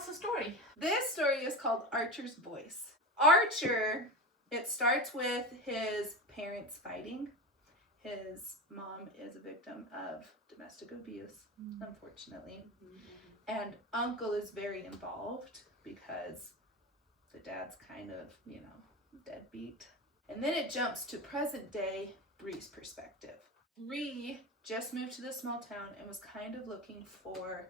us a story. This story is called Archer's Voice. Archer, it starts with his parents fighting. His mom is a victim of domestic abuse, unfortunately. And uncle is very involved because the dad's kind of, deadbeat. And then it jumps to present day Bree's perspective. Bree just moved to this small town and was kind of looking for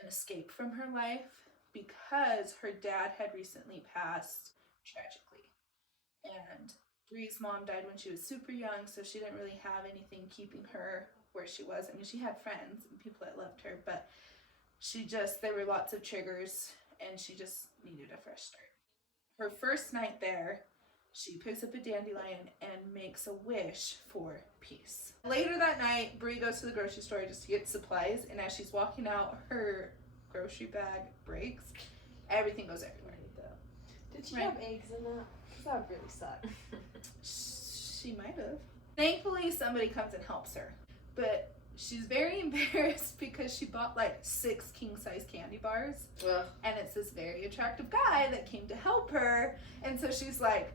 an escape from her life because her dad had recently passed tragically. And Bree's mom died when she was super young, so she didn't really have anything keeping her where she was. I mean, she had friends and people that loved her, but there were lots of triggers, and she just needed a fresh start. Her first night there, she picks up a dandelion and makes a wish for peace. Later that night, Bree goes to the grocery store just to get supplies, and as she's walking out, her grocery bag breaks. Everything goes everywhere. Did she have eggs in that? Because that would really suck. She might have. Thankfully, somebody comes and helps her. But she's very embarrassed because she bought like 6 king-size candy bars. Ugh. And it's this very attractive guy that came to help her. And so she's like,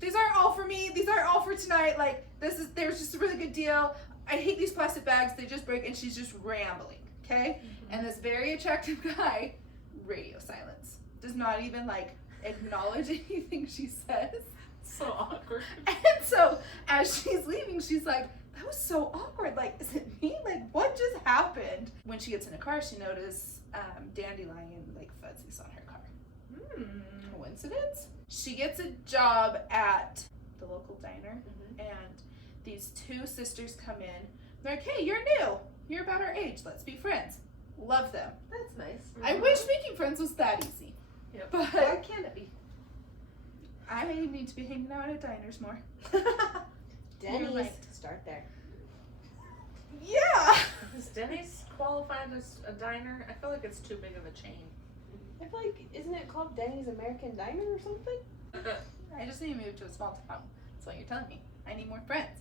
these aren't all for me. These aren't all for tonight. Like, there's just a really good deal. I hate these plastic bags. They just break. And she's just rambling, okay? And this very attractive guy, radio silence. Does not even like acknowledge anything she says. So awkward. And so as she's leaving, she's like, that was so awkward. Like, is it me? Like, what just happened? When she gets in a car, she noticed dandelion like fuzzies on her car. Coincidence? She gets a job at the local diner, and these 2 sisters come in. They're like, hey, you're new. You're about our age. Let's be friends. Love them. That's nice. I wish making friends was that easy. Yep. But Why can't it be? I need to be hanging out at diners more. Denny's. right. Start there. Yeah. Is Denny's qualified as a diner? I feel like it's too big of a chain. I feel like, isn't it called Denny's American Diner or something? I just need to move to a small town. That's what you're telling me. I need more friends.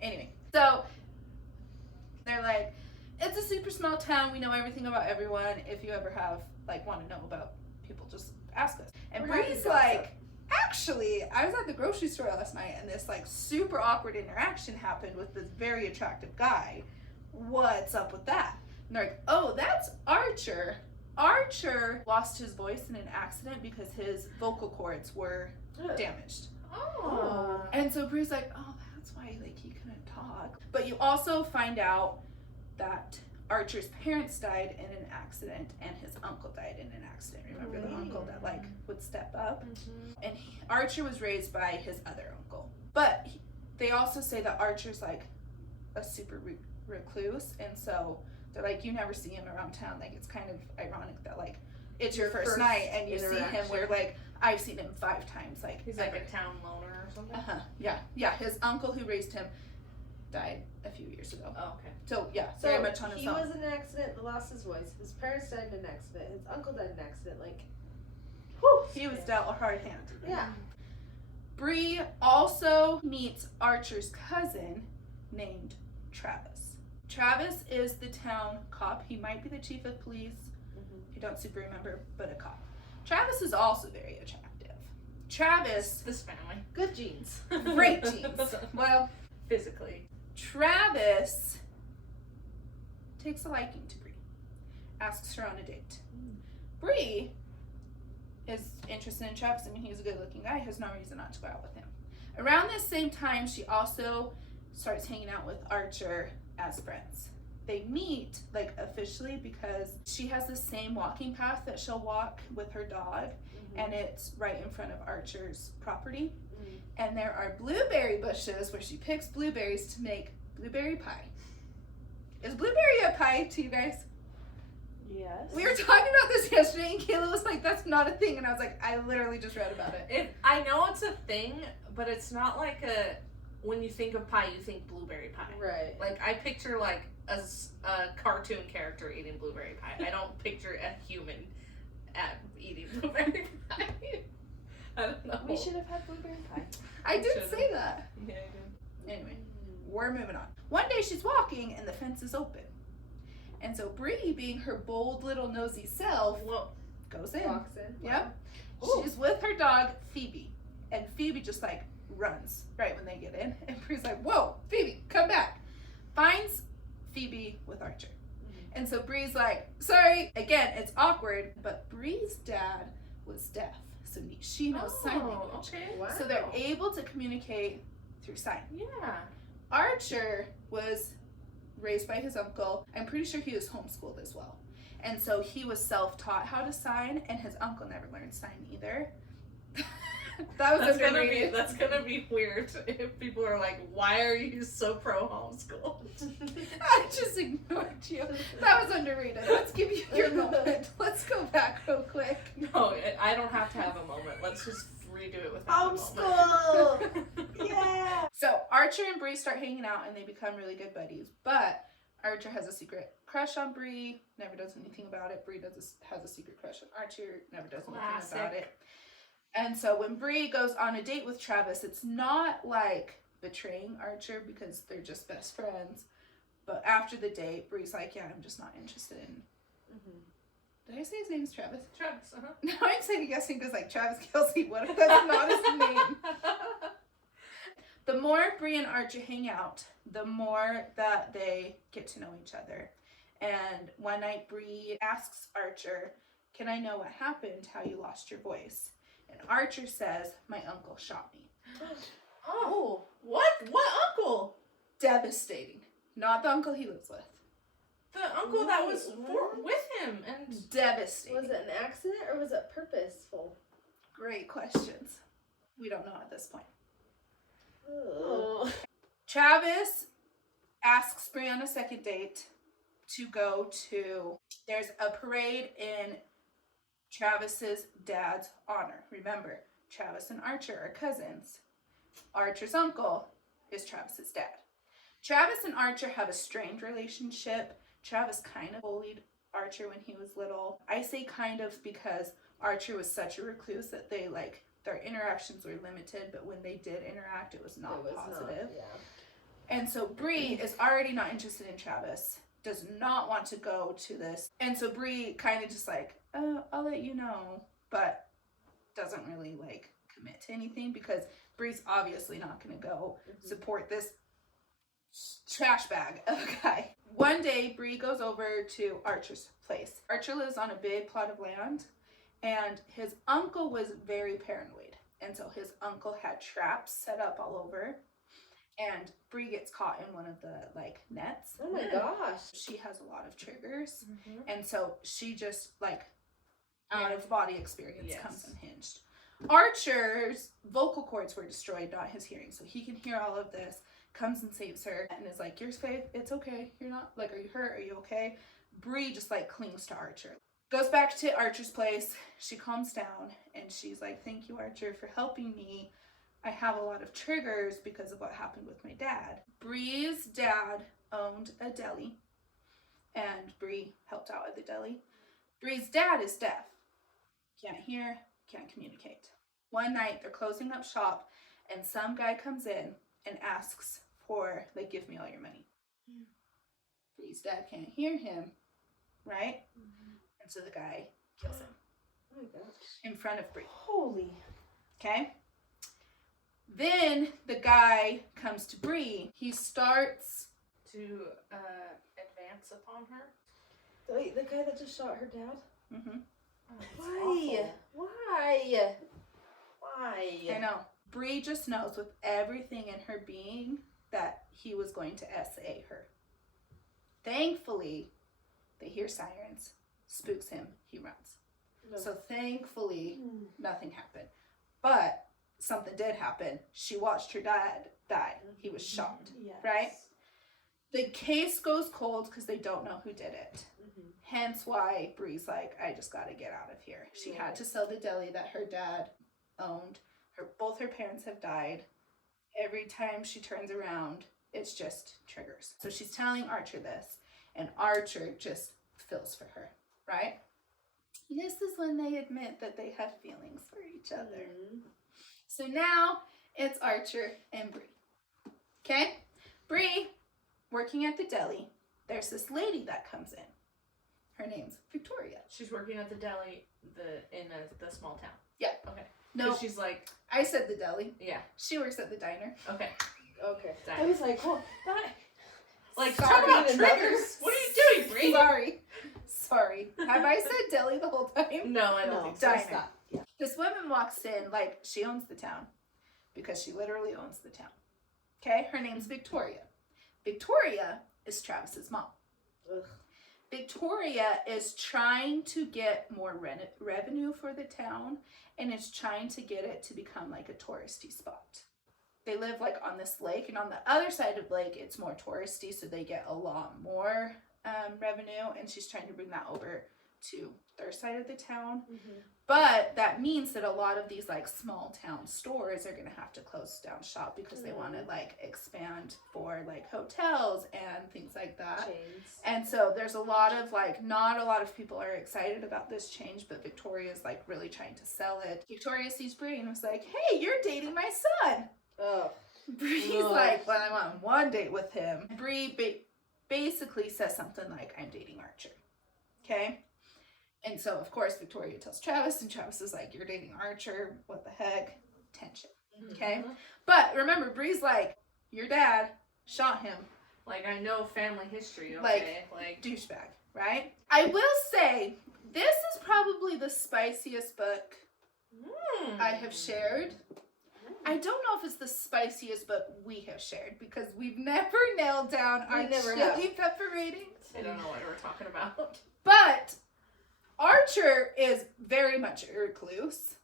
Anyway, so they're like, it's a super small town. We know everything about everyone. If you ever want to know about people, just ask us. And Bree's like, actually, I was at the grocery store last night and this like super awkward interaction happened with this very attractive guy. What's up with that? And they're like, oh, that's Archer. Archer lost his voice in an accident because his vocal cords were damaged. Oh. And so Bree's like, oh, that's why he couldn't talk. But you also find out that Archer's parents died in an accident and his uncle died in an accident. Remember the uncle that would step up? And Archer was raised by his other uncle. But they also say that Archer's like a super recluse, and so they're like, you never see him around town. Like, it's kind of ironic that like it's your first night and you see him, where like I've seen him 5 times. Like, he's like a town loner or something. Yeah. His uncle who raised him died a few years ago. Oh, okay. So yeah, So very much on his own. He was in an accident and lost his voice. His parents died in an accident. His uncle died in an accident. Like, whew, he was dealt a hard hand. Yeah. Bree also meets Archer's cousin named Travis. Travis is the town cop. He might be the chief of police. I don't super remember, but a cop. Travis is also very attractive. Travis, This family. good genes. great genes. Well, Physically. Travis takes a liking to Bree, asks her on a date. Bree is interested in Travis. I mean, he's a good-looking guy. Has no reason not to go out with him. Around this same time, she also starts hanging out with Archer as friends. They meet like officially because she has the same walking path that she'll walk with her dog, and it's right in front of Archer's property. And there are blueberry bushes where she picks blueberries to make blueberry pie. Is blueberry a pie to you guys? Yes. We were talking about this yesterday, and Kayla was like, that's not a thing. And I was like, I literally just read about it. I know it's a thing, but it's not like when you think of pie, you think blueberry pie. Right. Like, I picture like a cartoon character eating blueberry pie. I don't picture a human eating blueberry pie. I don't know. We should have had blueberry pie. I did say that. Yeah, I did. Anyway, we're moving on. One day she's walking and the fence is open. And so Bree, being her bold little nosy self, Well, goes in. Walks in. Yep. Ooh. She's with her dog, Phoebe. And Phoebe just like runs right when they get in. And Bree's like, whoa, Phoebe, come back. Finds Phoebe with Archer. And so Bree's like, sorry. Again, it's awkward, but Bree's dad was deaf. So she knows sign language. Okay. Wow. So they're able to communicate through sign. Yeah. Archer was raised by his uncle. I'm pretty sure he was homeschooled as well. And so he was self-taught how to sign, and his uncle never learned sign either. That was underrated. That's gonna be weird if people are like, why are you so pro homeschool? I just ignored you. That was underrated. Let's give you your moment. Let's go back real quick. No, I don't have to have a moment. Let's just redo it without a Homeschool! moment. Yeah! So Archer and Bree start hanging out, and they become really good buddies. But Archer has a secret crush on Bree, never does anything about it. Bree has a secret crush on Archer, never does anything about it. And so when Bree goes on a date with Travis, it's not like betraying Archer because they're just best friends. But after the date, Bree's like, yeah, I'm just not interested in... Did I say his name's Travis? Travis, uh-huh. No, I'm second guessing because like Travis Kelsey, what if that's not his name? The more Bree and Archer hang out, the more that they get to know each other. And one night Bree asks Archer, can I know what happened, how you lost your voice? And Archer says, my uncle shot me. Oh, what? What uncle? Devastating. Not the uncle he lives with. The uncle that was with him. And Devastating. Was it an accident or was it purposeful? Great questions. We don't know at this point. Oh. Travis asks Bree on a second date to go to, there's a parade in Travis's dad's honor. Remember, Travis and Archer are cousins. Archer's uncle is Travis's dad. Travis and Archer have a strained relationship. Travis kind of bullied Archer when he was little. I say kind of because Archer was such a recluse that they like, their interactions were limited, but when they did interact, it was not positive. And so Bree is already not interested in Travis, does not want to go to this. And so Bree kind of just like, oh, I'll let you know, but doesn't really like commit to anything because Bree's obviously not going to go support this trash bag of a guy. One day, Bree goes over to Archer's place. Archer lives on a big plot of land, and his uncle was very paranoid. And so his uncle had traps set up all over, and Bree gets caught in one of the like nets. Oh my gosh. She has a lot of triggers, and so she just like out of body experience comes unhinged. Archer's vocal cords were destroyed, not his hearing, so he can hear all of this. Comes and saves her and is like, you're safe, it's okay, you're not like, are you hurt, are you okay? Bree just like clings to Archer. Goes back to Archer's place. She calms down and she's like, thank you, Archer, for helping me. I have a lot of triggers because of what happened with my dad. Bree's dad owned a deli and Bree helped out at the deli. Bree's dad is deaf. Can't hear, can't communicate. One night they're closing up shop and some guy comes in and asks for, like, give me all your money. Bree's dad can't hear him, right? And so the guy kills him. Oh my gosh. In front of Bree. Holy. Okay? Then the guy comes to Bree. He starts to advance upon her. Wait, the guy that just shot her dad? Oh, Why? I know. Bree just knows with everything in her being that he was going to SA her. Thankfully, they hear sirens. Spooks him. He runs. No. So thankfully, nothing happened. But something did happen. She watched her dad die. He was shot. Yes. Right? The case goes cold because they don't know who did it. Hence why Bree's like, I just got to get out of here. She had to sell the deli that her dad owned. Both her parents have died. Every time she turns around, it's just triggers. So she's telling Archer this, and Archer just feels for her, right? This is when they admit that they have feelings for each other. So now it's Archer and Bree. Okay? Bree, working at the deli, there's this lady that comes in. Her name's Victoria. She's working at the deli in the small town. Yeah. Okay. No, She's like, I said the deli. yeah. She works at the diner. Okay. Okay. Diner. I was like, oh, that. Like, Sorry, talk about another- triggers. What are you doing, Bree? Sorry. Have I said deli the whole time? No, I don't No, think so. Diner. stop. Yeah. This woman walks in like she owns the town because she literally owns the town. Okay? Her name's Victoria. Victoria is Travis's mom. Ugh. Victoria is trying to get more revenue for the town and is trying to get it to become like a touristy spot. They live like on this lake, and on the other side of the lake it's more touristy, so they get a lot more revenue, and she's trying to bring that over to their side of the town. Mm-hmm. But that means that a lot of these like small town stores are gonna have to close down shop because they want to like expand for like hotels and things like that. Chains. And so there's a lot of like, not a lot of people are excited about this change, but Victoria's like really trying to sell it. Victoria sees Bree and was like, "Hey, you're dating my son." Oh. Bree's Ugh. like, "Well, I'm on one date with him." Bree basically says something like, "I'm dating Archer." Okay? And so, of course, Victoria tells Travis, and Travis is like, "You're dating Archer? What the heck?" Tension. Okay? But remember, Bree's like, "Your dad shot him." Like, I know family history, Like, okay? Like, Douchebag, right? I will say, this is probably the spiciest book I have shared. I don't know if it's the spiciest book we have shared because we've never nailed down our We never chili pepper rating. I don't know what we're talking about. But Archer is very much a recluse.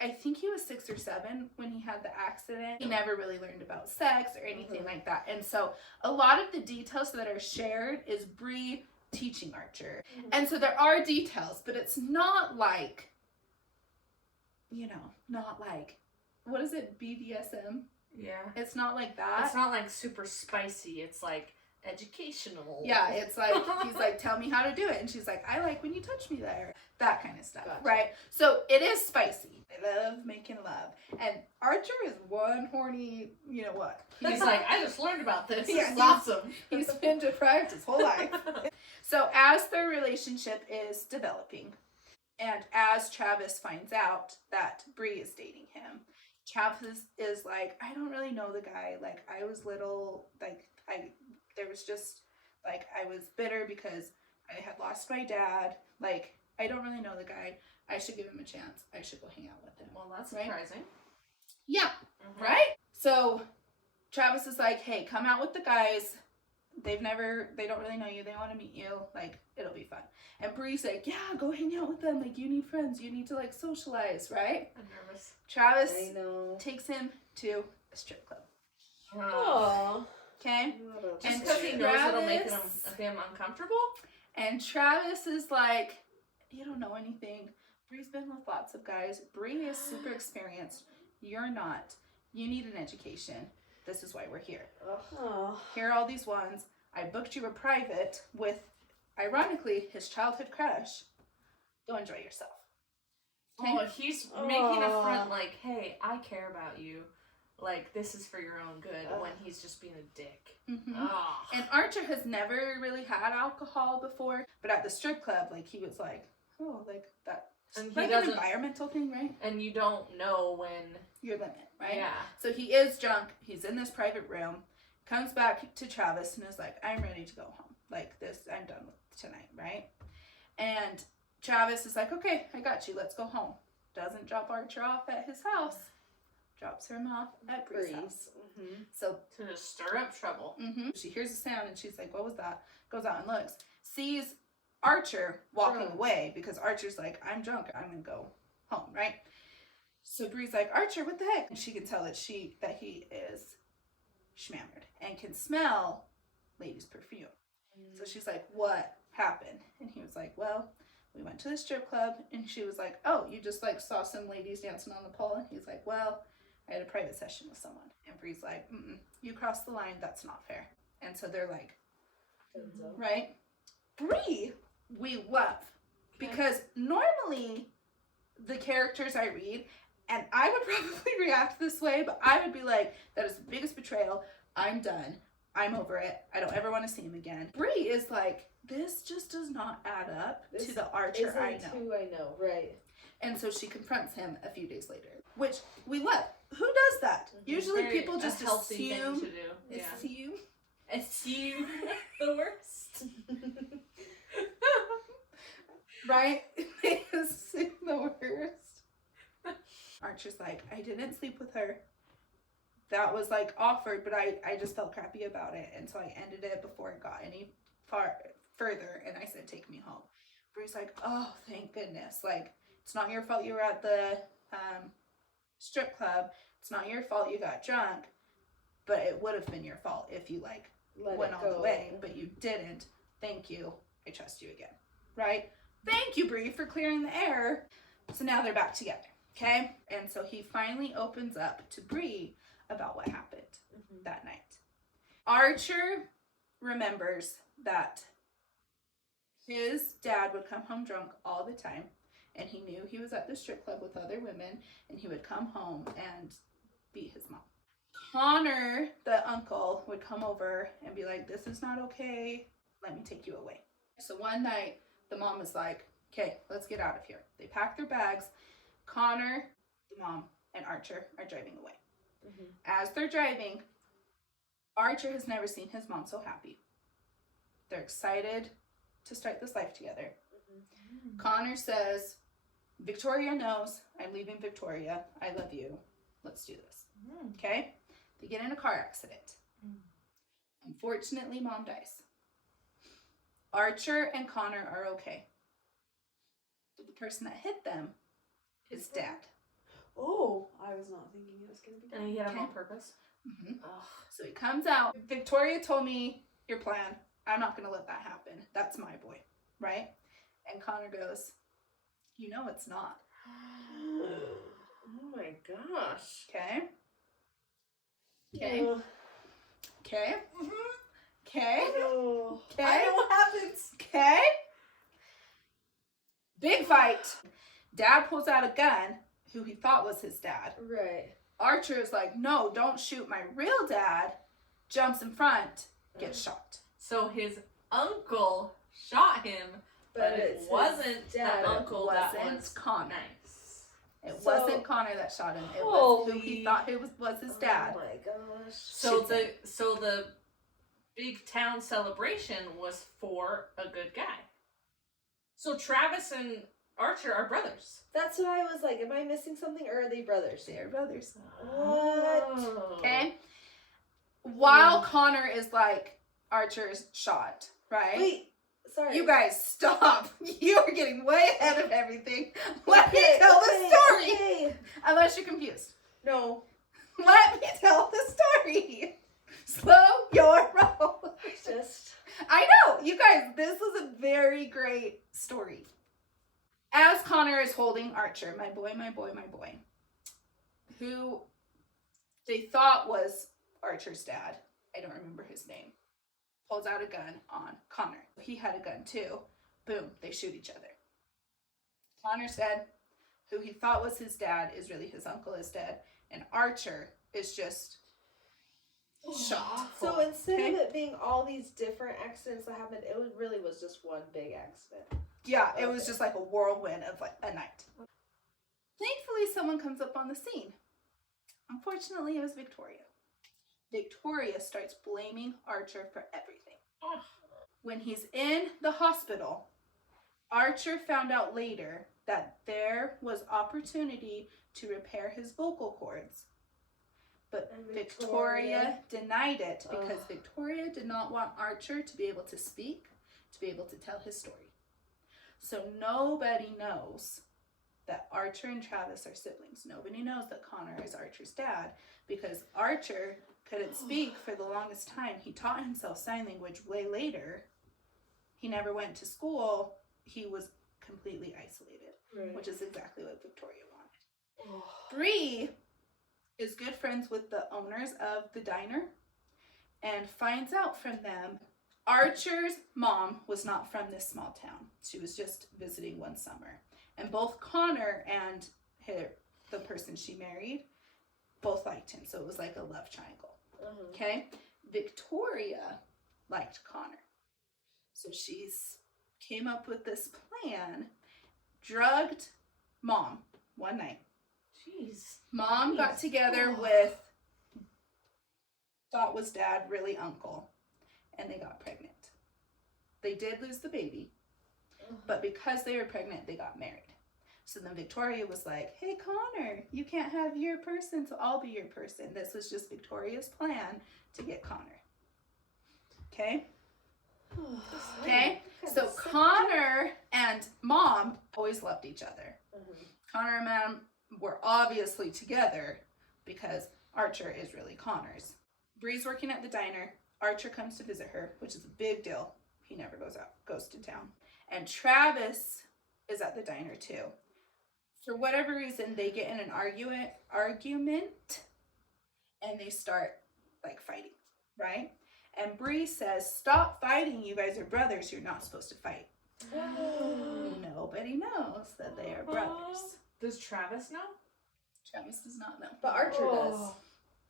I think he was 6 or 7 when he had the accident. He never really learned about sex or anything like that. And so a lot of the details that are shared is Bree teaching Archer. And so there are details, but it's not like, you know, not like, what is it, BDSM? Yeah. It's not like that. It's not like super spicy. It's like educational. Yeah, it's like, he's like, "Tell me how to do it." And she's like, "I like when you touch me there." That kind of stuff, Gotcha. right? So it is spicy. They love making love. And Archer is one horny, you know what? He's like, "I just learned about this. Yeah, This is awesome." He's been deprived his whole life. So as their relationship is developing, and as Travis finds out that Bree is dating him, Travis is like, "I don't really know the guy. Like, I was little, like, there was just, like, I was bitter because I had lost my dad. Like, I don't really know the guy. I should give him a chance. I should go hang out with him." Well, that's Right? surprising. Yeah, Mhm. right? So Travis is like, "Hey, come out with the guys. They don't really know you. They want to meet you. Like, it'll be fun." And Bree's like, "Yeah, go hang out with them. Like, you need friends. You need to, like, socialize, right?" I'm nervous. Travis I know. takes him to a strip club. Oh. Okay? Just And because he knows it'll make Travis- him uncomfortable? And Travis is like, "You don't know anything. Bree's been with lots of guys. Bree is super experienced. You're not. You need an education. This is why we're here. Oh. Here are all these ones. I booked you a private with, ironically, his childhood crush. Go enjoy yourself." Oh, he's making a front like, "Hey, I care about you. Like, this is for your own good," when he's just being a dick. Mm-hmm. Oh. And Archer has never really had alcohol before, but at the strip club, like, he was like, "Oh, like that." And he Like an doesn't- environmental thing, right? And you don't know when. Your limit, right? Yeah. So he is drunk. He's in this private room. Comes back to Travis and is like, "I'm ready to go home. Like, this, I'm done with tonight," right? And Travis is like, "Okay, I got you. Let's go home." Doesn't drop Archer off at his house. Drops him off at Bree's house. Mm-hmm. So To just stir up trouble. she hears a sound and she's like, "What was that?" Goes out and looks. Sees Archer walking Drunk. away because Archer's like, "I'm drunk. I'm going to go home," right? So Bree's like, "Archer, what the heck?" And she can tell that he is schmammered and can smell ladies' perfume. So she's like, "What happened?" And he was like, "Well, we went to the strip club." And she was like, "Oh, you just like saw some ladies dancing on the pole?" And he's like, "Well, I had a private session with someone." And Bree's like, "You crossed the line. That's not fair." And so they're like, right? Bree, we love. Because normally the characters I read, and I would probably react this way, but I would be like, "That is the biggest betrayal. I'm done. I'm over it. I don't ever want to see him again." Bree is like, this just does not add up This to the Archer I know. who I know, right? And so she confronts him a few days later, which we love. Who does that? Usually Very people just a healthy assume. thing to do. Yeah. Assume. Assume the worst. Right? They assume the worst. Archer's like, I didn't sleep with her. That was like offered, but I just felt crappy about it. And so I ended it before it got any further. And I said, take me home. Bree's like, oh, thank goodness. Like, it's not your fault you were at the strip club. It's not your fault you got drunk. But it would have been your fault if you like went all the way. But you didn't. Thank you. I trust you again. Right? Thank you, Bree, for clearing the air. So now they're back together. Okay? And so he finally opens up to Bree about what happened that night. Archer remembers that his dad would come home drunk all the time, and he knew he was at the strip club with other women, and he would come home and beat his mom. Connor, the uncle, would come over and be like, this is not okay. Let me take you away. So one night, the mom was like, okay, let's get out of here. They pack their bags. Connor, the mom, and Archer are driving away. As they're driving, Archer has never seen his mom so happy. They're excited to start this life together. Connor says, Victoria knows I'm leaving Victoria. I love you. Let's do this. Okay? They get in a car accident. Unfortunately, mom dies. Archer and Connor are okay. But the person that hit them is dad. Oh, I was not thinking it was going to be. And he hit him on purpose. So he comes out. Victoria told me your plan. I'm not going to let that happen. That's my boy. Right? And Connor goes, you know it's not. Oh my gosh. Okay? Okay? Okay? Okay? Okay? I know what happens. Okay? Big fight. Dad pulls out a gun, who he thought was his dad. Right. Archer is like, no, don't shoot my real dad. Jumps in front, gets shot. So his uncle shot him, but it wasn't the uncle that was Connor. Nice. It wasn't Connor that shot him. It was who he thought was his dad. Oh my gosh. So the big town celebration was for a good guy. So Travis and Archer are brothers. That's what I was like. Am I missing something, or are they brothers? They're brothers. What? Okay. While Connor is like, Archer's shot, right? Wait, sorry. You guys stop. You are getting way ahead of everything. Let me tell the story. Okay. Unless you're confused. No. Let me tell the story. Slow your roll. I know. You guys, this is a very great story. As Connor is holding Archer, my boy, who they thought was Archer's dad, I don't remember his name, pulls out a gun on Connor. He had a gun too. Boom, they shoot each other. Connor's dead. Who he thought was his dad is really his uncle is dead. And Archer is just shot. So instead of it being all these different accidents that happened, it really was just one big accident. Yeah, it was just like a whirlwind of like a night. Thankfully, someone comes up on the scene. Unfortunately, it was Victoria. Victoria starts blaming Archer for everything. When he's in the hospital, Archer found out later that there was opportunity to repair his vocal cords. But Victoria denied it because Victoria did not want Archer to be able to speak, to be able to tell his story. So nobody knows that Archer and Travis are siblings. Nobody knows that Connor is Archer's dad because Archer couldn't speak for the longest time. He taught himself sign language way later. He never went to school. He was completely isolated, which is exactly what Victoria wanted. Bree is good friends with the owners of the diner and finds out from them Archer's mom was not from this small town. She was just visiting one summer. And both Connor and the person she married both liked him. So it was like a love triangle. Okay? Victoria liked Connor. So she's came up with this plan, drugged Mom one night. Jeez. Mom got together with, thought was dad, really uncle, and they got pregnant. They did lose the baby, but because they were pregnant, they got married. So then Victoria was like, hey, Connor, you can't have your person, so I'll be your person. This was just Victoria's plan to get Connor. Okay? Okay? So Connor and Mom always loved each other. Connor and Mom were obviously together because Archer is really Connor's. Bree's working at the diner. Archer comes to visit her, which is a big deal. He never goes to town. And Travis is at the diner too. For whatever reason, they get in an argument, and they start like fighting, right? And Bree says, stop fighting, you guys are brothers, you're not supposed to fight. Nobody knows that they are brothers. Does Travis know? Travis does not know. But Archer does.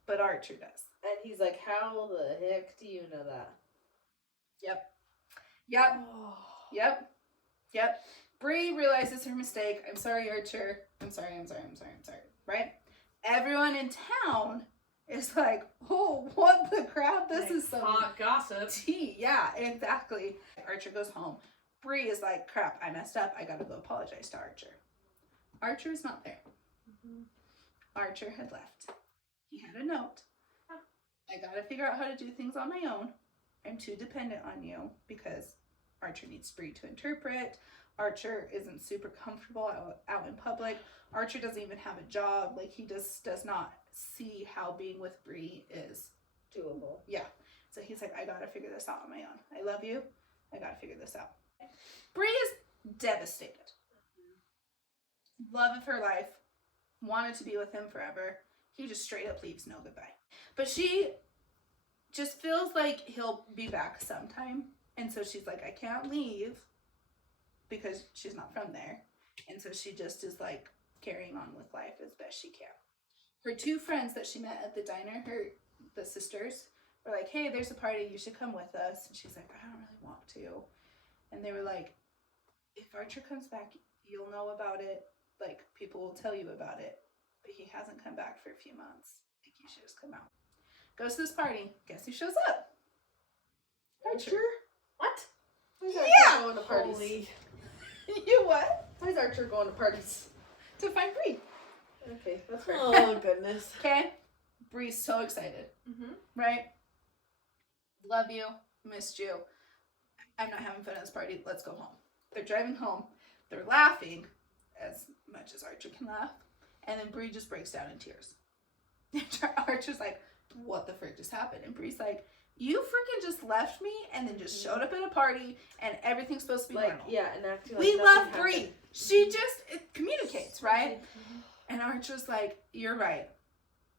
But Archer does. And he's like, how the heck do you know that? Yep. Bree realizes her mistake. I'm sorry, Archer. I'm sorry. Right? Everyone in town is like, oh, what the crap? This is some hot gossip. tea. Yeah, exactly. Archer goes home. Bree is like, crap, I messed up. I gotta go apologize to Archer. Archer is not there. Archer had left. He had a note. I gotta figure out how to do things on my own. I'm too dependent on you because Archer needs Bree to interpret. Archer isn't super comfortable out in public. Archer doesn't even have a job. Like, he just does not see how being with Bree is doable. Yeah. So he's like, I gotta figure this out on my own. I love you. I gotta figure this out. Bree is devastated. Love of her life. Wanted to be with him forever. He just straight up leaves no goodbye. But she just feels like he'll be back sometime. And so she's like, I can't leave because she's not from there. And so she just is like carrying on with life as best she can. Her two friends that she met at the diner, the sisters, were like, hey, there's a party, you should come with us. And she's like, I don't really want to. And they were like, if Archer comes back, you'll know about it. Like, people will tell you about it. But he hasn't come back for a few months. I think you should just come out. Goes to this party. Guess who shows up? Archer. What? Why's Archer going to parties? Holy. You what? Why's Archer going to parties? To find Bree. Okay, that's fair. Oh, goodness. Okay? Bree's so excited. Right? Love you. Missed you. I'm not having fun at this party. Let's go home. They're driving home. They're laughing as much as Archer can laugh. And then Bree just breaks down in tears. Archer's like, what the frick just happened? And Bree's like, you freaking just left me and then just showed up at a party and everything's supposed to be normal. Yeah, and acting like we nothing love happened. Bree. She just communicates, right? And Archer's like, you're right.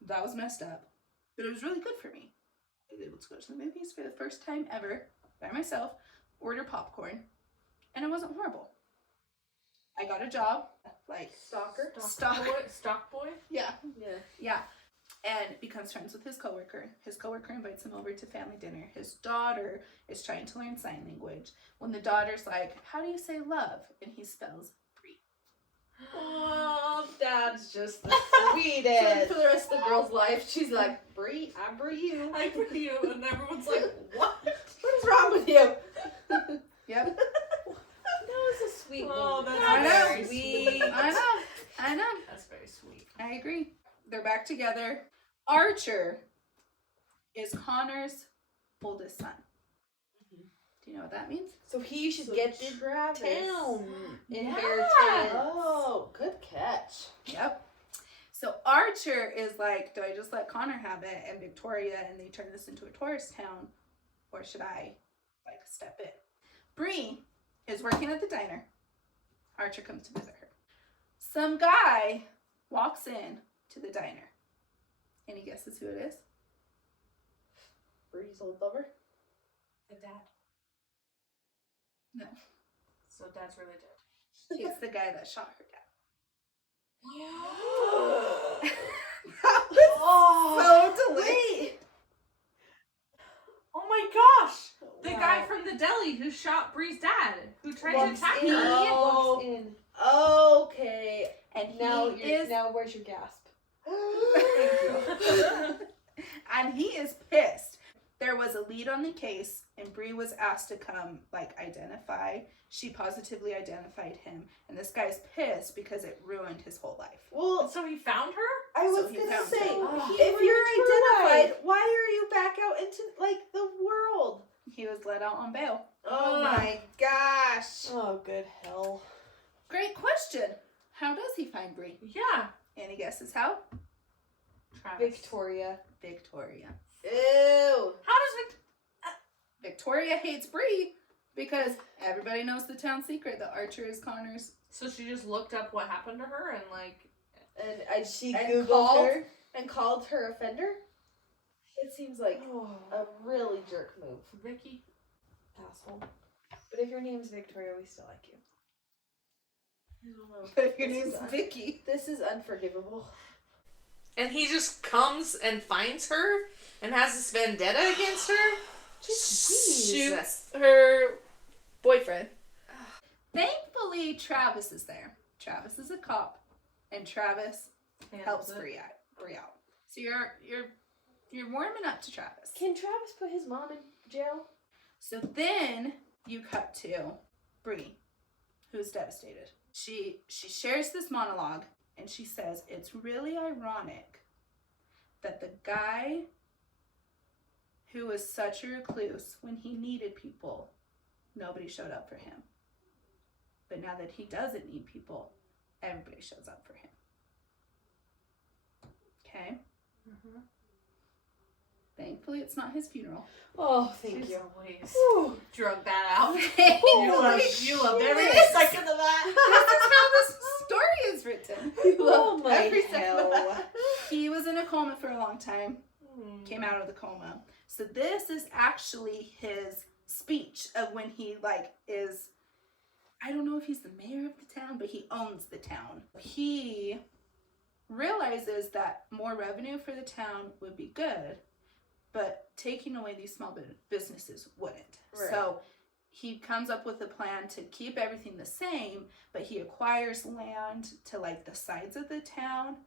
That was messed up. But it was really good for me. I was able to go to the movies for the first time ever by myself, order popcorn, and it wasn't horrible. I got a job, like Stock boy? Yeah. Yeah. And becomes friends with his coworker. His coworker invites him over to family dinner. His daughter is trying to learn sign language. When the daughter's like, how do you say love? And he spells Bree. Oh, Dad's just the sweetest. For the rest of the girl's life, she's like, Bree, I Bree you. I Bree you. And everyone's like, what? What is wrong with you? Yep. That was a sweet Oh, moment. that's very sweet. I know. That's very sweet. I agree. They're back together. Archer is Connor's oldest son. Do you know what that means? So he should get the Travis. town inheritance. Oh, good catch. Yep. So Archer is like, do I just let Connor have it and Victoria and they turn this into a tourist town? Or should I like step in? Bree is working at the diner. Archer comes to visit her. Some guy walks in to the diner. Any guesses who it is? Bree's old lover. The dad. No. So dad's really dead. It's the guy that shot her dad. Yeah. That was so delayed. Oh my gosh! The Wow. guy from the deli who shot Bree's dad, who tried to Walks attack in. her. Walks in. Okay. And he Now is where's your gasp? Thank you. and he is pissed. There was a lead on the case, and Bree was asked to come, like, identify. She positively identified him, and this guy's pissed because it ruined his whole life. Well, So he found her? I So was he gonna found say, her. if you're identified, why are you back out into like the world? He was let out on bail. Oh my gosh. Oh, good hell. Great question. How does he find Bree? Yeah. Any guesses how? Travis. Victoria. Victoria. Ew. How does Victoria hates Bree because everybody knows the town secret that Archer is Connor's. So she just looked up what happened to her and like. And She and Googled called her. and called her offender. It seems like Oh, a really jerk move. Vicky. asshole. But if your name's Victoria, we still like you. I don't know. But if your This name's is Vicky. This is unforgivable. And he just comes and finds her and has this vendetta against her? Shoots her boyfriend. Thankfully, Travis is there. Travis is a cop, and Travis helps Bree out. So you're warming up to Travis. Can Travis put his mom in jail? So then you cut to Bree, who's devastated. She shares this monologue, and she says it's really ironic that the guy who was such a recluse when he needed people, nobody showed up for him. But now that he doesn't need people, everybody shows up for him. Okay? Mm-hmm. Thankfully, it's not his funeral. Oh, thank you. Always Whew. drug that out. Holy you loved every shit. second of that. This is how this story is written. Oh my Every second of hell. that. He was in a coma for a long time. Came out of the coma. So this is actually his speech of when he is, I don't know if he's the mayor of the town, but he owns the town. He realizes that more revenue for the town would be good, but taking away these small businesses wouldn't. Right. So he comes up with a plan to keep everything the same, but he acquires land to the sides of the town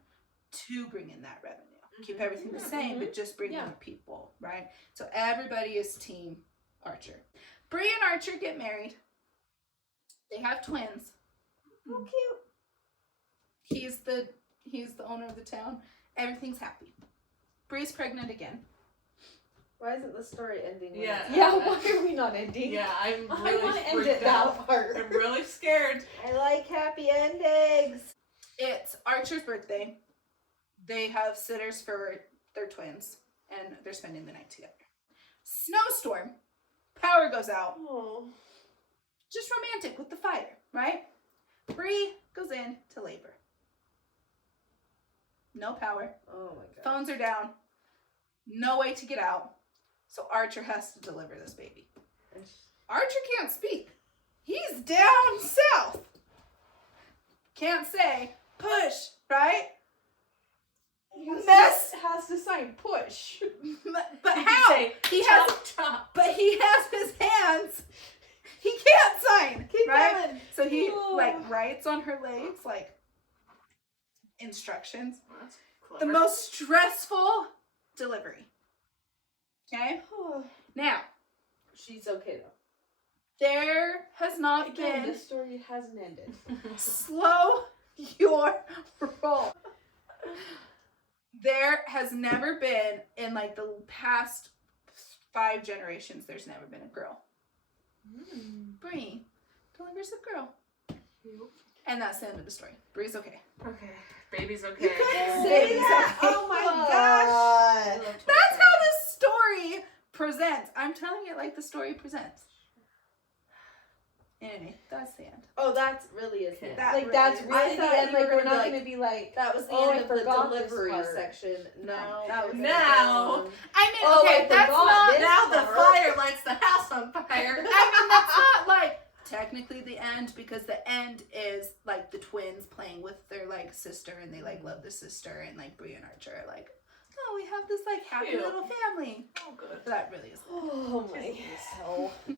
to bring in that revenue. Keep everything the same, but just bring more people, right? So everybody is team Archer. Bree and Archer get married. They have twins. How cute. He's the owner of the town. Everything's happy. Bree's pregnant again. Why isn't the story ending? when Yeah. it's- Yeah, why are we not ending? Yeah, I'm I really want to end freaked it that out. part. I'm really scared. I like happy endings. It's Archer's birthday. They have sitters for their twins, and they're spending the night together. Snowstorm. Power goes out. Oh. Just romantic with the fire, right? Bree goes in to labor. No power. Oh my god. Phones are down. No way to get out. So Archer has to deliver this baby. Archer can't speak. He's down south. Can't say push, right? Mess. Has to sign push. But You how? say, He has. chop. But he has his hands. He can't sign. Keep right? going. So he Oh. writes on her legs instructions. That's The clever. most stressful delivery. Okay? Now, She's okay though. there has not Again, been this story hasn't ended. slow your roll. There has never been, in the past 5 generations, there's never been a girl. Bree delivers a girl. And that's the end of the story. Bree's okay. Okay, baby's okay. You couldn't again. say Baby's that. okay. Oh my I gosh. love to That's cry. how the story presents. I'm telling it like the story presents. Anyway, that's the end. Oh, that's really is the end. That Like, that's really- I really the thought end. you were Like, we're gonna not be going to be like, That was the Oh, I end of the forgot this delivery part. section. No, that was Now. I mean, Oh, okay, I that's forgot not. this. Now the part. fire lights the house on fire. I mean, that's not technically the end, because the end is the twins playing with their sister, and they love the sister, and Bree and Archer are oh, we have this happy Cute. little family. Oh, good. That really is. oh my hell.